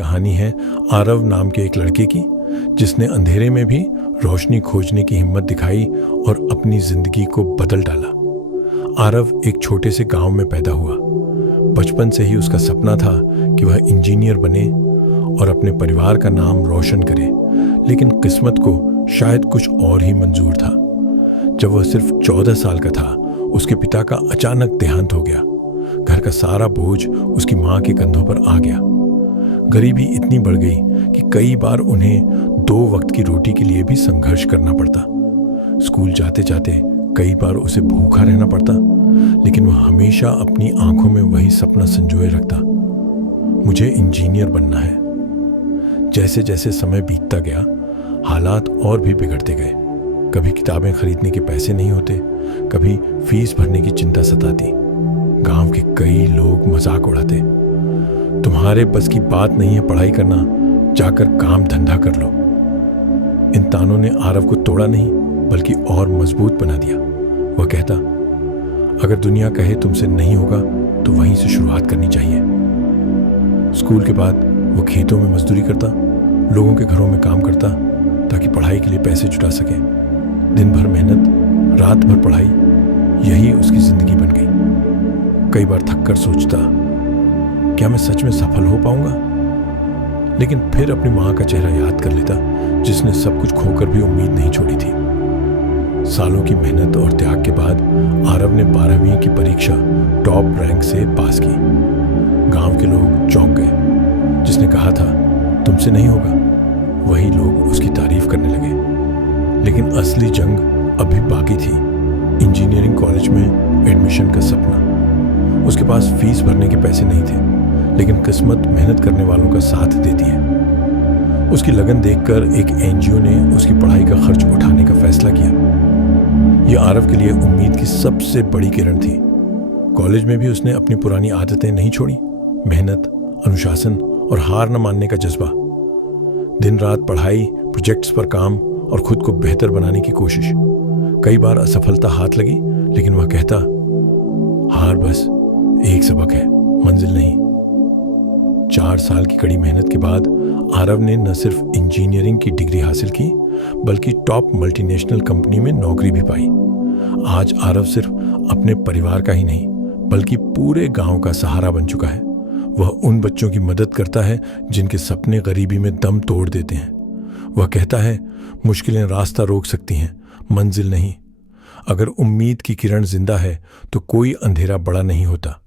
कहानी है आरव नाम के एक लड़के की, जिसने अंधेरे में भी रोशनी खोजने की हिम्मत दिखाई और अपनी जिंदगी को बदल डाला। आरव एक छोटे से गांव में पैदा हुआ। बचपन से ही उसका सपना था कि वह इंजीनियर बने और अपने परिवार का नाम रोशन करे, लेकिन किस्मत को शायद कुछ और ही मंजूर था। जब वह सिर्फ 14 साल का था, उसके पिता का अचानक देहांत हो गया। घर का सारा बोझ उसकी माँ के कंधों पर आ गया। गरीबी इतनी बढ़ गई कि कई बार उन्हें 2 वक्त की रोटी के लिए भी संघर्ष करना पड़ता। स्कूल जाते जाते कई बार उसे भूखा रहना पड़ता, लेकिन वह हमेशा अपनी आंखों में वही सपना संजोए रखता, मुझे इंजीनियर बनना है। जैसे जैसे समय बीतता गया, हालात और भी बिगड़ते गए। कभी किताबें खरीदने के पैसे नहीं होते, कभी फीस भरने की चिंता सताती। गांव के कई लोग मजाक उड़ाते, तुम्हारे बस की बात नहीं है पढ़ाई करना, जाकर काम धंधा कर लो। इन तानों ने आरव को तोड़ा नहीं, बल्कि और मजबूत बना दिया। वह कहता, अगर दुनिया कहे तुमसे नहीं होगा तो वहीं से शुरुआत करनी चाहिए। स्कूल के बाद वो खेतों में मजदूरी करता, लोगों के घरों में काम करता ताकि पढ़ाई के लिए पैसे जुटा सके। दिन भर मेहनत, रात भर पढ़ाई, यही उसकी जिंदगी बन गई। कई बार थक कर सोचता, क्या मैं सच में सफल हो पाऊंगा? लेकिन फिर अपनी माँ का चेहरा याद कर लेता, जिसने सब कुछ खोकर भी उम्मीद नहीं छोड़ी थी। सालों की मेहनत और त्याग के बाद आरव ने 12वीं की परीक्षा टॉप रैंक से पास की। गांव के लोग चौंक गए। जिसने कहा था तुमसे नहीं होगा, वही लोग उसकी तारीफ करने लगे। लेकिन असली जंग अभी बाकी थी। इंजीनियरिंग कॉलेज में एडमिशन का सपना। उसके पास फीस भरने के पैसे नहीं थे, लेकिन किस्मत मेहनत करने वालों का साथ देती है। उसकी लगन देखकर एक एनजीओ ने उसकी पढ़ाई का खर्च उठाने का फैसला किया। यह आरव के लिए उम्मीद की सबसे बड़ी किरण थी। कॉलेज में भी उसने अपनी पुरानी आदतें नहीं छोड़ी। मेहनत, अनुशासन और हार न मानने का जज्बा। दिन रात पढ़ाई, प्रोजेक्ट्स पर काम और खुद को बेहतर बनाने की कोशिश। कई बार असफलता हाथ लगी, लेकिन वह कहता, हार बस एक सबक है, मंजिल नहीं। 4 साल की कड़ी मेहनत के बाद आरव ने न सिर्फ इंजीनियरिंग की डिग्री हासिल की, बल्कि टॉप मल्टीनेशनल कंपनी में नौकरी भी पाई। आज आरव सिर्फ अपने परिवार का ही नहीं, बल्कि पूरे गांव का सहारा बन चुका है। वह उन बच्चों की मदद करता है जिनके सपने गरीबी में दम तोड़ देते हैं। वह कहता है, मुश्किलें रास्ता रोक सकती हैं, मंजिल नहीं। अगर उम्मीद की किरण जिंदा है तो कोई अंधेरा बड़ा नहीं होता।